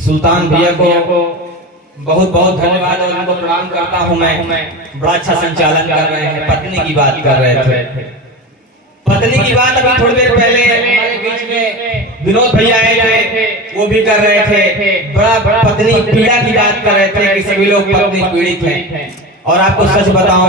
सुल्तान भैया को बहुत बहुत धन्यवाद और उनको प्रणाम करता हूं मैं। बड़ा अच्छा संचालन कर रहे हैं। पत्नी की बात कर रहे थे, पत्नी की बात अभी थोड़ी देर पहले हमारे बीच में विनोद भैया आए थे, वो भी कर रहे थे। बड़ा पत्नी पीड़ा की बात कर रहे थे कि सभी लोग पत्नी पीड़ित हैं। और आपको सच बताऊं,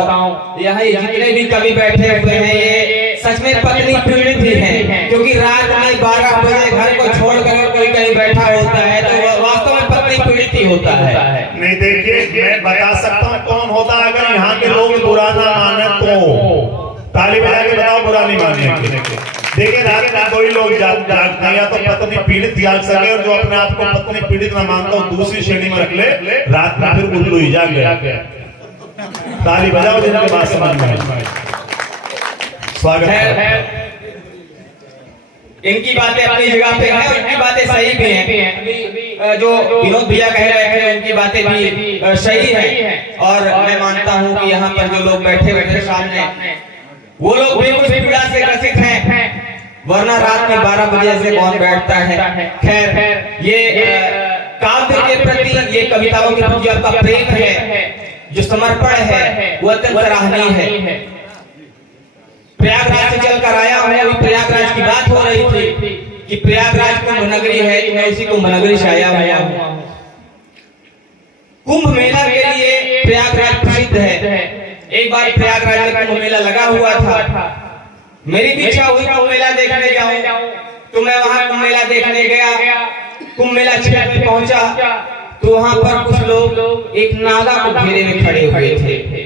यहाँ जितने भी कवि बैठे हुए हैं ये सच में पत्नी पीड़ित ही हैं, क्योंकि रात में 12 बजे घर को छोड़कर कोई कहीं बैठा होता है तो वास्तव में पत्नी पीड़ित ही होता है। नहीं, देखिए मैं बता सकता हूँ कौन होता है। अगर यहाँ के लोग बुरा ना माने तो ताली बजा के बताओ, बुरा नहीं मानेंगे। देखिए रात में कोई लोग जागते हैं या तो पत्नी पीड़ित जाग सके, और जो अपने आप को पत्नी पीड़ित ना मानता हो दूसरी श्रेणी में रख ले, रात में फिर उल्लू ही जाग गया। ताली बजाओ जिनके बात समझ में। स्वागत है। इनकी बातें अपनी जगह पे हैं, उनकी बातें सही भी हैं। जो विनोद भैया कह रहे थे उनकी बातें भी सही हैं। और मैं मानता हूं कि यहाँ पर जो लोग बैठे हुए थे सामने, वो लोग भी कुछ पीड़ा से ग्रसित हैं, वरना रात में 12 बजे से कौन बैठता है। खैर, ये काव्य के प्रति, ये कविताओं के प्रति आपका प्रेम है, जो समर्पण है, वो अत्यंत सराहनीय है। प्रयागराज से चलकर आया हूँ, अभी प्रयागराज की बात हो रही थी कि प्रयागराज कुंभ नगरी है, तो मैं उसी कुंभ नगरी से आया हूँ। कुंभ मेला के लिए प्रयागराज प्रसिद्ध है। एक बार प्रयागराज में कुंभ मेला लगा हुआ था, मेरी भी इच्छा हुई कुंभ मेला देखने जाऊं, तो मैं वहां कुंभ मेला देखने गया। कुंभ मेला क्षेत्र में पहुंचा तो वहां पर कुछ लोग एक नागा को घेरे में खड़े हुए थे।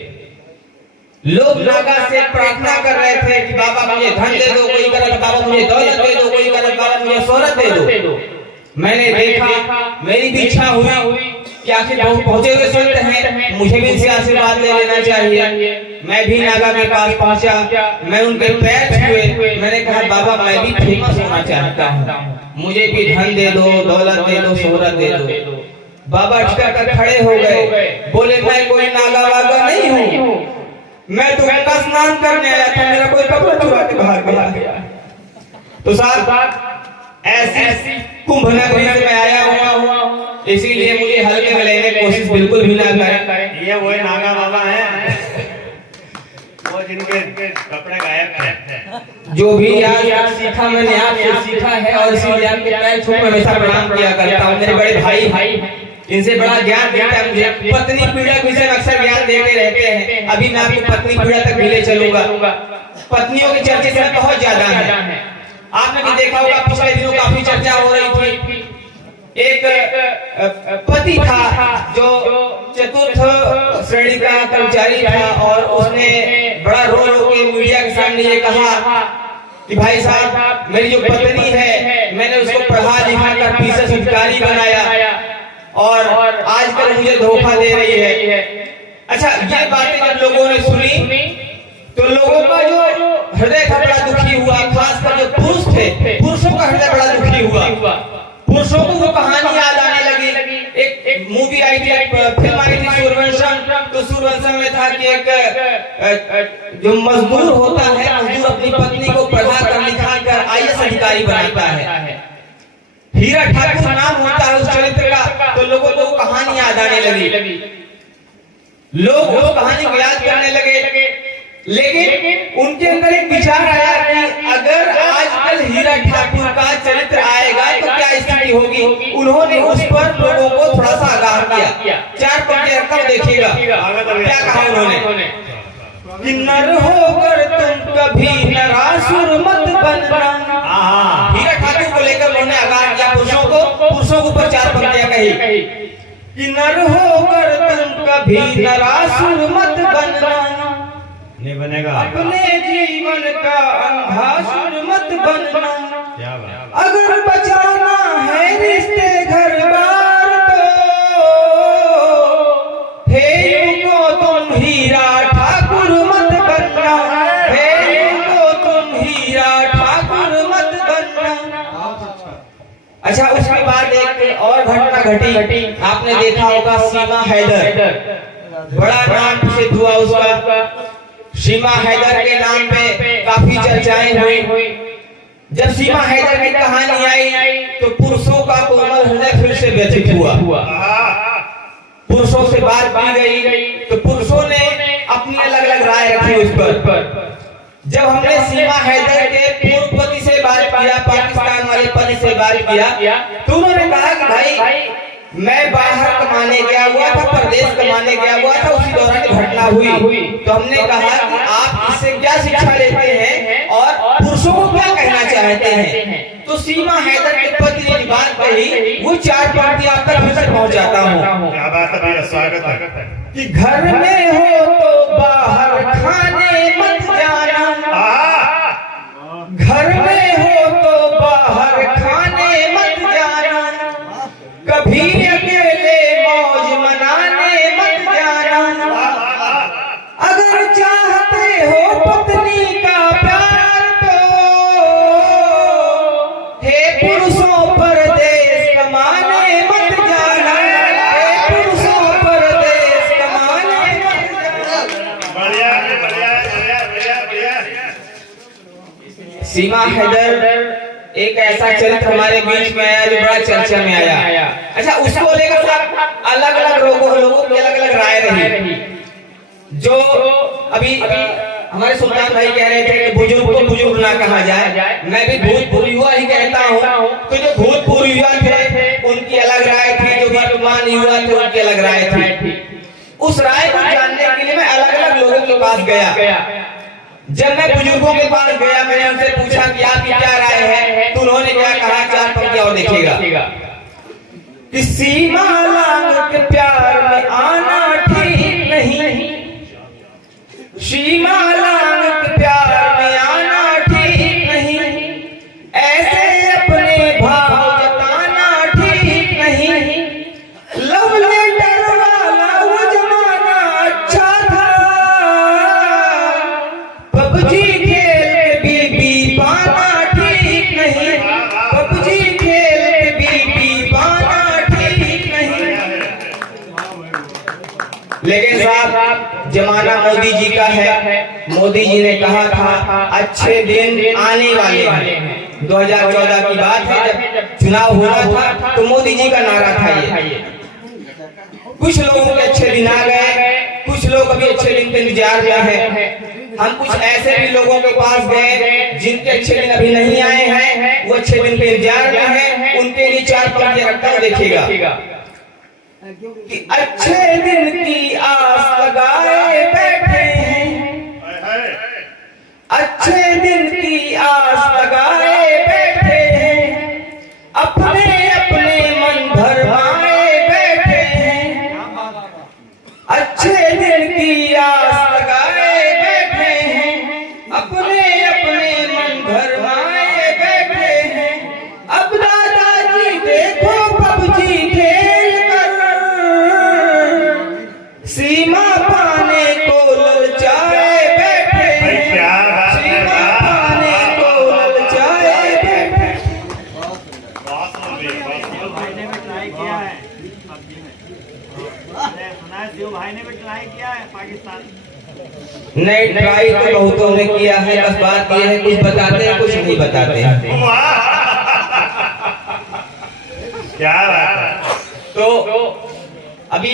लोग नागा से प्रार्थना कर रहे थे कि बाबा मुझे धन दे दो, कोई करत बाबा मुझे दौलत दे दो, कोई करत बाबा मुझे शोहरत दे दो। मैंने देखा, मेरी भी इच्छा हुई कि आखिर बहुत पहुंचे हुए संत हैं, मुझे भी इनसे आशीर्वाद ले लेना चाहिए। मैं भी नागा के पास पहुंचा, मैं उनके पैर छुए, मैंने कहा बाबा मैं भी फेमस होना चाहता हूँ, मुझे भी धन दे दो, दौलत दे दो, शोहरत दे दो। बाबा कर खड़े हो गए, बोले मैं कोई नागा वागा नहीं हूँ, मैं तो गंगा स्नान करने आया था, मेरा कोई कपड़ा चुरा के भाग गया। तो साहब ऐसी कुंभ नगरी से मैं आया हुआ, इसीलिए मुझे हल्के में लेने की कोशिश बिल्कुल भी ना करें। ये वही नागा बाबा हैं, वो जिनके कपड़े गायब थे। जो भी आज सीखा मैंने आपसे सीखा है, और इसीलिए आपके पैर छू कर हमेशा प्रणाम किया करता हूँ। मेरे बड़े भाई इनसे बड़ा ज्ञान देता है मुझे। पत्नी पीड़ा के विषय में अक्सर ज्ञान देते रहते हैं। अभी मैं आपको पत्नी पीड़ा तक भी ले चलूंगा। पत्नियों के चर्चे से बहुत ज्यादा है। आपने भी देखा होगा पिछले दिनों काफी चर्चा हो रही थी। एक पति था जो चतुर्थ श्रेणी का कर्मचारी था, और उसने बड़ा रो रो के मीडिया के सामने ये कहा कि भाई साहब मेरी जो पत्नी है, मैंने उसको पढ़ा लिखा कर पीएस अधिकारी बनाया और आजकल मुझे धोखा दे रही है। अच्छा, ये बातें जब लोगों ने सुनी तो लोगों का जो हृदय था बड़ा दुखी हुआ। खासकर जो पुरुष थे, पुरुषों का हृदय बड़ा दुखी हुआ। पुरुषों को वो कहानी याद आने लगी। एक मूवी आई थी, फिल्म आई थी सूर्यवंशम। तो सूर्यवंशम में था कि एक जो मजदूर होता है, मजदूर अपनी पत्नी को पढ़ा कर लिखा कर IAS अधिकारी बनाता है। हीरा ठाकुर नाम होता है उस चरित्र का। तो लोगों को कहानी याद आने लगी, लोग उस कहानी को याद करने लगे। लेकिन उनके अंदर एक विचार आया कि अगर आजकल हीरा ठाकुर का चरित्र आएगा तो क्या स्थिति होगी। उन्होंने उस पर लोगों को थोड़ा सा आगाह किया। 4 पंक्तियां रखकर देखिएगा क्या कहा उन्होंने कि नर होकर तुम कभी नरासुर मत बनना। हीरा ठाकुर को लेकर उन्होंने आगाह किया पुरुषों को ऊपर 4 पंक्तियां कही कि नर होकर तुम कभी नरासुर मत बनना, नहीं बनेगा अपने जीवन का अंधासुर मत बनना। क्या बात। अगर बचाना है रिश्ते घर बार तो हे को तुम हीरा ठाकुर मत बनना, हे को तुम हीरा ठाकुर मत बनना। अच्छा, उसके बाद एक और घटना घटी। आपने देखा होगा सीमा हैदर, बड़ा नाम प्रसिद्ध हुआ उसका। सीमा हैदर के नाम पे काफी चर्चाएं हुई। जब सीमा हैदर की कहानी आई तो पुरुषों का कोमल हृदय फिर से से व्यथित हुआ। पुरुषों से बात की गई तो पुरुषों ने अपनी अलग अलग राय रखी उस पर। जब हमने सीमा हैदर के पूर्व पति से बात किया, पाकिस्तान वाले पति से बात किया, तो उन्होंने कहा कि भाई मैं बाहर कमाने गया हुआ था, परदेश कमाने गया हुआ था, उसी दौरान घटना हुई। तो हमने कहा कि आप इससे क्या शिक्षा लेते हैं और पुरुषों को क्या कहना चाहते हैं। तो सीमा हैदर के पति ने बात कही, वो 4 पंक्ति आप तक फिर से पहुंचाता हूँ। क्या बात है भैया, स्वागत है। कि घर में हो तो बाहर खाने मत जाना, घर में हो तो बाहर खाने मत जाना, कभी अकेले मौज मनाने मत जाना, अगर चाहते हो पत्नी का प्यार तो हे पुरुषों परदेश कमाने मत जाना, हे पुरुषों परदेश कमाने मत जाना। बढ़िया बढ़िया बढ़िया बढ़िया। सीमा हैदर एक ऐसा चरित्र हमारे बीच में आया जो बड़ा चर्चा में आया। अच्छा, उसको लेकर अलग अलग लोगों की अलग अलग राय रही। जो अभी हमारे सुल्तान भाई कह रहे थे कि बुजुर्ग को बुजुर्ग ना कहा जाए, मैं भी भूतपूर्व युवा ही कहता हूँ। तो जो भूतपूर्व युवा थे उनकी अलग राय थी, जो वर्तमान युवा थे उनकी अलग राय थी। उस राय को जानने के लिए मैं अलग अलग लोगों के पास गया। जब मैं बुजुर्गों के पास गया, मैंने उनसे पूछा कि आपकी क्या राय है, तो उन्होंने क्या कहा, 4 पंक्तियां और देखिएगा कि सीमा लांग के प्यार में आना ठीक नहीं, सीमा लांग के प्यार में आना ठीक नहीं, ऐसे अपने भाव जताना ठीक नहीं, लव लेटर वाला वो जमाना अच्छा था, पबजी खेल के बीबी पाना ठीक नहीं, पबजी खेल के बीबी पाना ठीक नहीं। लेकिन साहब जमाना मोदी जी का है। मोदी जी ने कहा था अच्छे दिन आने वाले हैं। 2014 की बात है, जब चुनाव हुआ था तो मोदी जी का नारा था ये। कुछ लोगों के अच्छे दिन आ गए, कुछ लोग अभी अच्छे दिन के इंतजार में हैं। हम कुछ ऐसे भी लोगों के पास गए जिनके अच्छे दिन अभी नहीं आए हैं, वो अच्छे दिन के इंतजार में हैं। उनके लिए 4 पंक्तियां रखता हूं, देखिएगा कि अच्छे दिन की आस लगाए बैठे हैं, अच्छे दिन की आस लगाए बैठे हैं, अपने अपने मन भरमाए बैठे हैं, अच्छे दिन की आस लगाए बैठे हैं, अपने अपने मन भरमाए बैठे हैं, अब दादाजी देखो पबजी खेल कर सीमा पाने को ललचाए बैठे हैं, सीमा पाने को ललचाए बैठे। भाई ने भी ट्राई किया है पाकिस्तान। नहीं, ट्राई तो बहुतों ने किया है, बस बात यह है कुछ बताते हैं कुछ नहीं बताते हैं। क्या बात है। तो अभी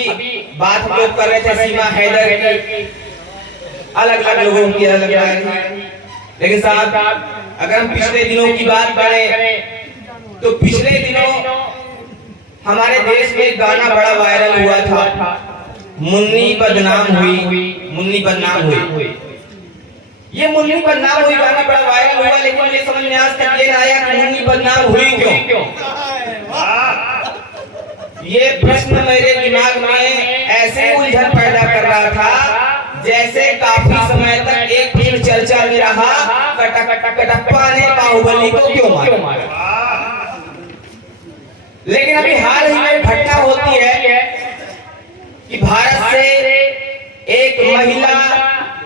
बात हम लोग कर रहे थे सीमा हैदर की, अलग अलग लोगों की अलग राय थी। लेकिन साहब अगर हम पिछले दिनों की बात करें तो पिछले दिनों हमारे देश में एक गाना बड़ा वायरल हुआ था, मुन्नी बदनाम हुई, मुन्नी बदनाम हुई। ये मुन्नी बदनाम हुई गाना बड़ा वायरल हुआ, लेकिन मुझे समझ में आज तक ये नहीं आया कि मुन्नी बदनाम हुई क्यों। ये प्रश्न मेरे दिमाग में ऐसे उलझन पैदा कर रहा था जैसे काफी समय तक एक फिल्म चर्चा में रहा, कटप्पा ने बाहुबली को क्यों मारा। लेकिन अभी हाल ही में घटना होती है कि भारत से एक महिला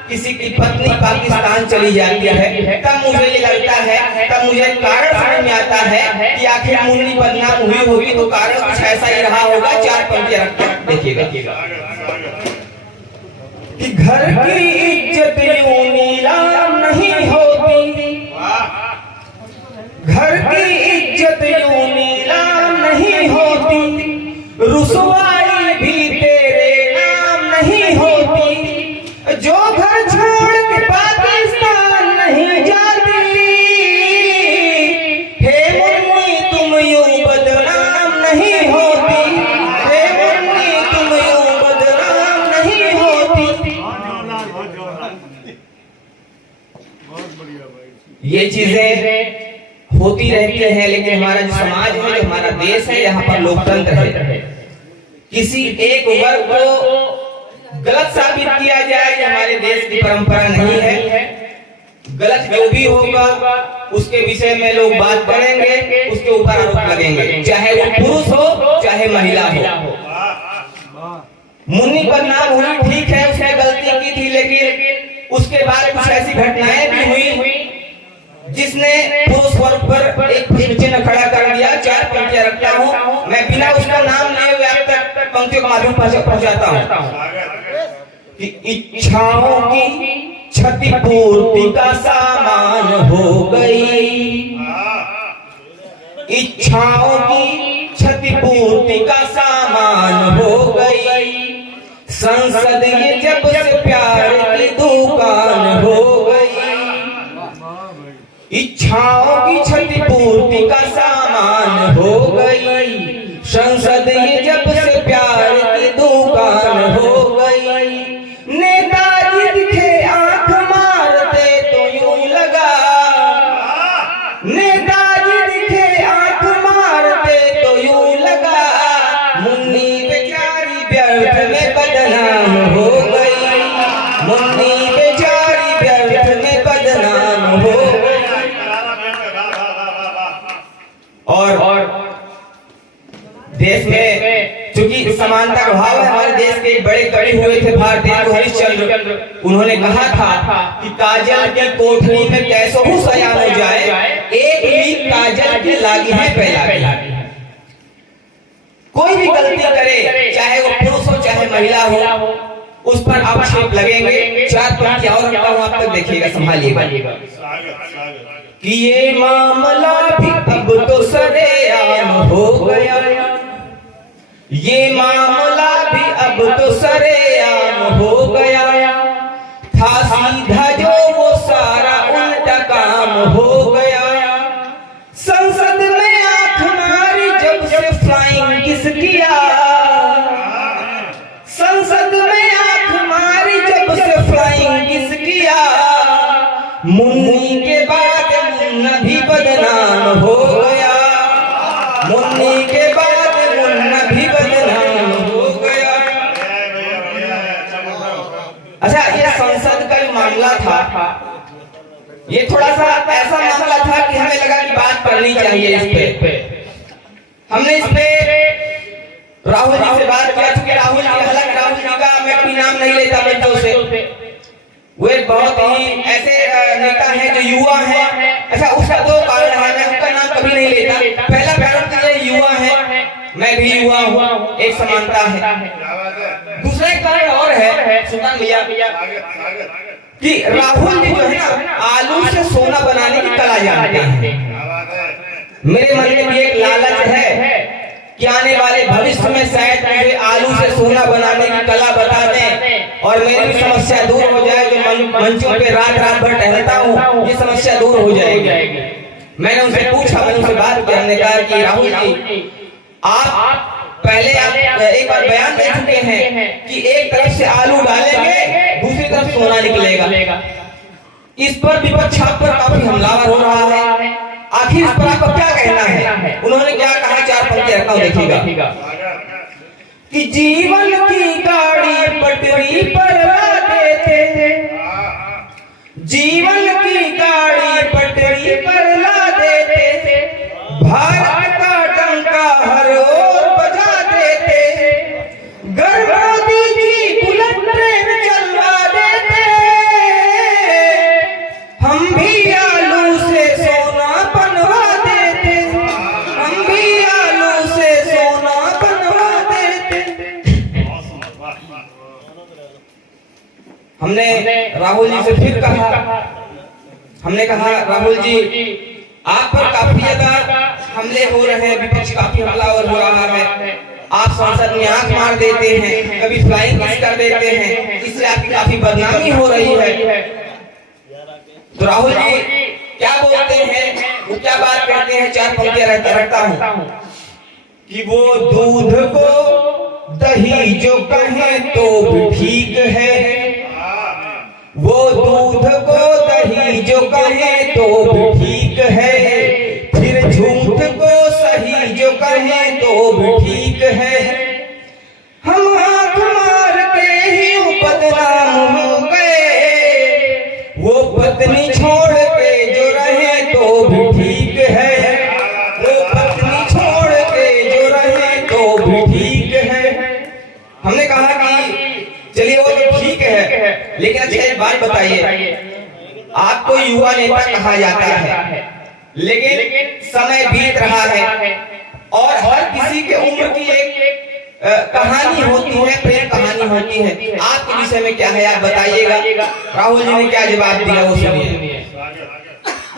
किसी की पत्नी पाकिस्तान चली जाती है, तब मुझे ये लगता है, तब मुझे कारण समझ में आता है कि आखिर मुन्नी बदनाम हुई होगी तो कारण कुछ ऐसा ही रहा होगा। 4 पंक्तियां रखकर देखिएगा कि घर की इज्जत यूं नीलाम नहीं होती, घर की इज्जत यूं नीलाम नहीं होती, नहीं होती, रे मुन्नी तुम यूं बदनाम नहीं होती। बहुत जोरदार बहुत बढ़िया भाई। ये चीजें होती रहती हैं, लेकिन हमारा जो समाज है, जो हमारा देश है, यहाँ पर लोकतंत्र है। किसी एक वर्ग को गलत साबित किया जाए कि हमारे देश की परंपरा नहीं है, गलत जो भी होगा उसके विषय में लोग बात करेंगे, उसके ऊपर आरोप लगेंगे, चाहे वो पुरुष हो चाहे महिला हो। मुन्नी बदनाम हुई, ठीक है, उसने गलती की थी, लेकिन उसके बाद कुछ ऐसी घटनाएं भी हुई जिसने पुरुष वर्ग पर एक प्रश्न चिन्ह खड़ा कर दिया। 4 पंक्तियां रखता हूँ मैं, बिना उसका नाम लिए हुए आप तक पंक्तियों के माध्यम पहुंचाता हूँ कि इच्छाओं की क्षतिपूर्ति का सामान हो गई, इच्छाओं की क्षतिपूर्ति का सामान हो गई, संसद ये जब से प्यार की दुकान हो गई, इच्छाओं की क्षतिपूर्ति का सामान हो गई, संसद ये जब से प्यार की दुकान हो गई। नेताजी दिखे आंख मारते तो यूं लगा, नेताजी दिखे आंख मारते तो यूं लगा, मुन्नी बेचारी व्यर्थ में बदनाम हो गई, मुन्नी बेचारी व्यर्थ में बदनाम हो गई। और देश में चूंकि समानता का भाव है, हमारे देश के बड़े कवि हुए थे भारतीय हरिश्चंद्र, उन्होंने कहा था कि काजल की कोठरी में कैसो हूँ सयान हो जाए, एक लीक काजल के लागी है पहला। कोई भी गलती करे, चाहे वो पुरुष हो चाहे महिला हो, उस पर आक्षेप लगेंगे। 4 पंक्तियां और रखता हूँ, आप तक देखिएगा, संभालिएगा कि ये मामला भी अब तो सरेआम हो गया, ये मामला भी अब तो सरेआम हो गया, था सीधा जो वो सारा उल्टा काम हो गया, संसद में आंख मारी जब से फ्लाइंग किस किया, संसद में आंख मारी जब से फ्लाइंग किस किया, मुन्नी के बाद मुन्ना भी बदनाम हो गया, मुन्नी के बाद मुन्ना भी बदनाम हो गया। अच्छा, ये संसद का जो मामला था, ये थोड़ा सा ऐसा मामला था कि हमें लगा कि बात करनी चाहिए इस पे। हमने इस पे राहुल जी से बात किया, क्योंकि राहुल जी, हालांकि राहुल जी का मैं अपनी नाम नहीं लेता बच्चों से, वो एक बहुत ही ऐसे नेता हैं जो युवा हैं। अच्छा, उसका 2 कारण है, मैं उसका नाम कभी नहीं लेता। पहला कारण तो ये युवा है, मैं भी युवा हूँ, एक समानता है। दूसरा एक कारण और है सुल्तान भैया कि राहुल जी जो है ना, आलू से सोना बनाने की कला जानते हैं। मेरे मन में भी एक लालच है कि आने वाले भविष्य में शायद मुझे आलू से सोना बनाने की कला बता दें और मेरी भी समस्या दूर हो जाए। जो मंचों पे रात रात भर टहलता हूँ, ये समस्या दूर हो जाएगी। मैंने उनसे पूछा, मैंने उनसे बात की, हमने कहा कि राहुल जी, आप पहले आप एक बार बयान दे चुके हैं कि एक तरफ से आलू डालेंगे, दूसरी तरफ सोना निकलेगा। इस पर विपक्ष आप पर काफी हमलावर हो रहा है, आखिर इस पर आपका क्या कहना है? उन्होंने क्या कहा, 4 पंक्तियां रखता हूं, देखिएगा कि जीवन की गाड़ी पटरी पर लादे थे, जीवन की गाड़ी पटरी पर लादे थे, भारत का डंका हर ओर बजा देते, घर मोदी जी बुलेट ट्रेन चलवा देते, हम भी आलू से सोना बनवा देते, हम भी आलू से सोना बनवा देते। हमने राहुल जी से फिर कहा, हमने कहा राहुल जी, आप पर काफी ज्यादा हमले हो रहे हैं, विपक्ष काफी हमलावर हो रहा है, आप संसद में आंख मार देते हैं, कभी फ्लाइंग किस कर देते हैं, इससे आपकी काफी बदनामी हो रही है। तो राहुल जी क्या बोलते हैं, वो क्या बात कहते हैं, 4 पंक्तियां रखता हूं कि वो दूध को दही जो कहे तो भी ठीक है, वो दूध को दही जो कहे तो भी ठीक है, फिर झूठ को सही जो कहे तो भी ठीक है। हम आंख मार के ही बदनाम हो गए, वो पत्नी छोड़ के जो रहे तो भी ठीक है, वो पत्नी छोड़ के जो रहे तो भी ठीक है। हमने कहा कि चलिए वो तो ठीक है, लेकिन अच्छा एक बात बताइए, आपको युवा नेता कहा जाता है, लेकिन समय बीत रहा है और हर किसी के उम्र की एक कहानी होती है, प्रेम कहानी होती है। आपके विषय में क्या है आप बताइएगा। राहुल जी ने क्या जवाब दिया वो सुनिए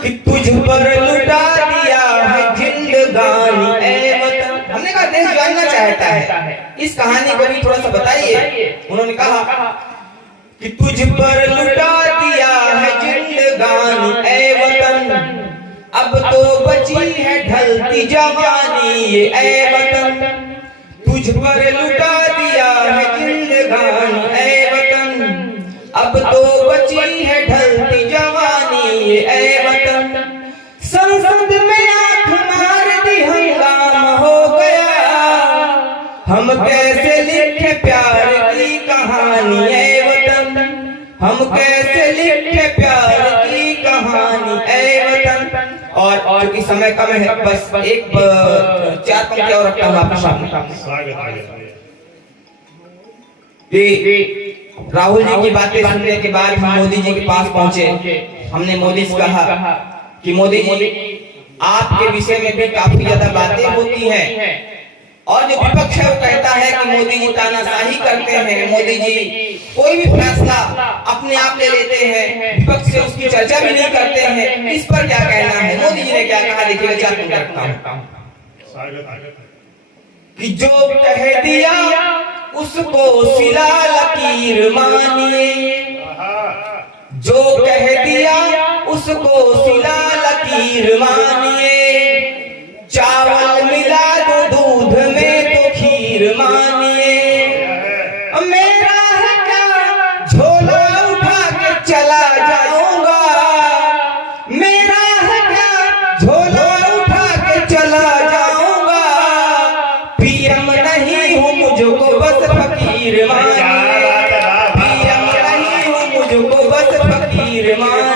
कि तुझ पर लुटा दिया है जिंदगानी ए वतन। हमने कहा देश जानना चाहता है, इस कहानी को भी थोड़ा सा बताइए। उन्होंने कहा कि तुझ पर लुटा दिया है जिंदगानी ए वतन, अब तो बची है ढलती जवानी ये ए वतन, तुझ पर लुटा दिया है जिंदगानी ए वतन, अब तो बची है ढलती जवानी ये ए वतन। संसद में आंख मार दी हंगामा हो गया, हम कैसे लिखे प्यार की कहानी ए वतन, हम कैसे लिखे प्यार की कहानी ए वतन। और क्योंकि समय कम है, बस एक 4 पंक्ति और रखता हूँ आपके सामने। राहुल जी की बातें सुनने के बाद हम मोदी जी के पास पहुंचे। हमने मोदी से कहा कि मोदी जी आपके विषय में भी काफी ज्यादा बातें होती हैं, और जो विपक्ष है वो कहता है कि मोदी जी तानाशाही करते हैं, मोदी जी कोई भी फैसला अपने आप ले लेते हैं, विपक्ष से उसकी चर्चा भी नहीं करते हैं। इस पर क्या कहना है? मोदी जी ने क्या कहा देखिए, 4 पंक्ति रखता हूं कि जो कह दिया उसको सिला लकीर मानिए, जो कह दिया उसको सिला लकीर मानिए, चावल मिला दो दूध में तो खीर मानिए, मेरा है क्या झोला उठा के चला जाऊंगा, मेरा है क्या झोला उठा के चला जाऊंगा, पीएम नहीं हूँ मुझको बस फकीर मानिए, पीएम नहीं हूँ मुझको बस फकीर मानिए।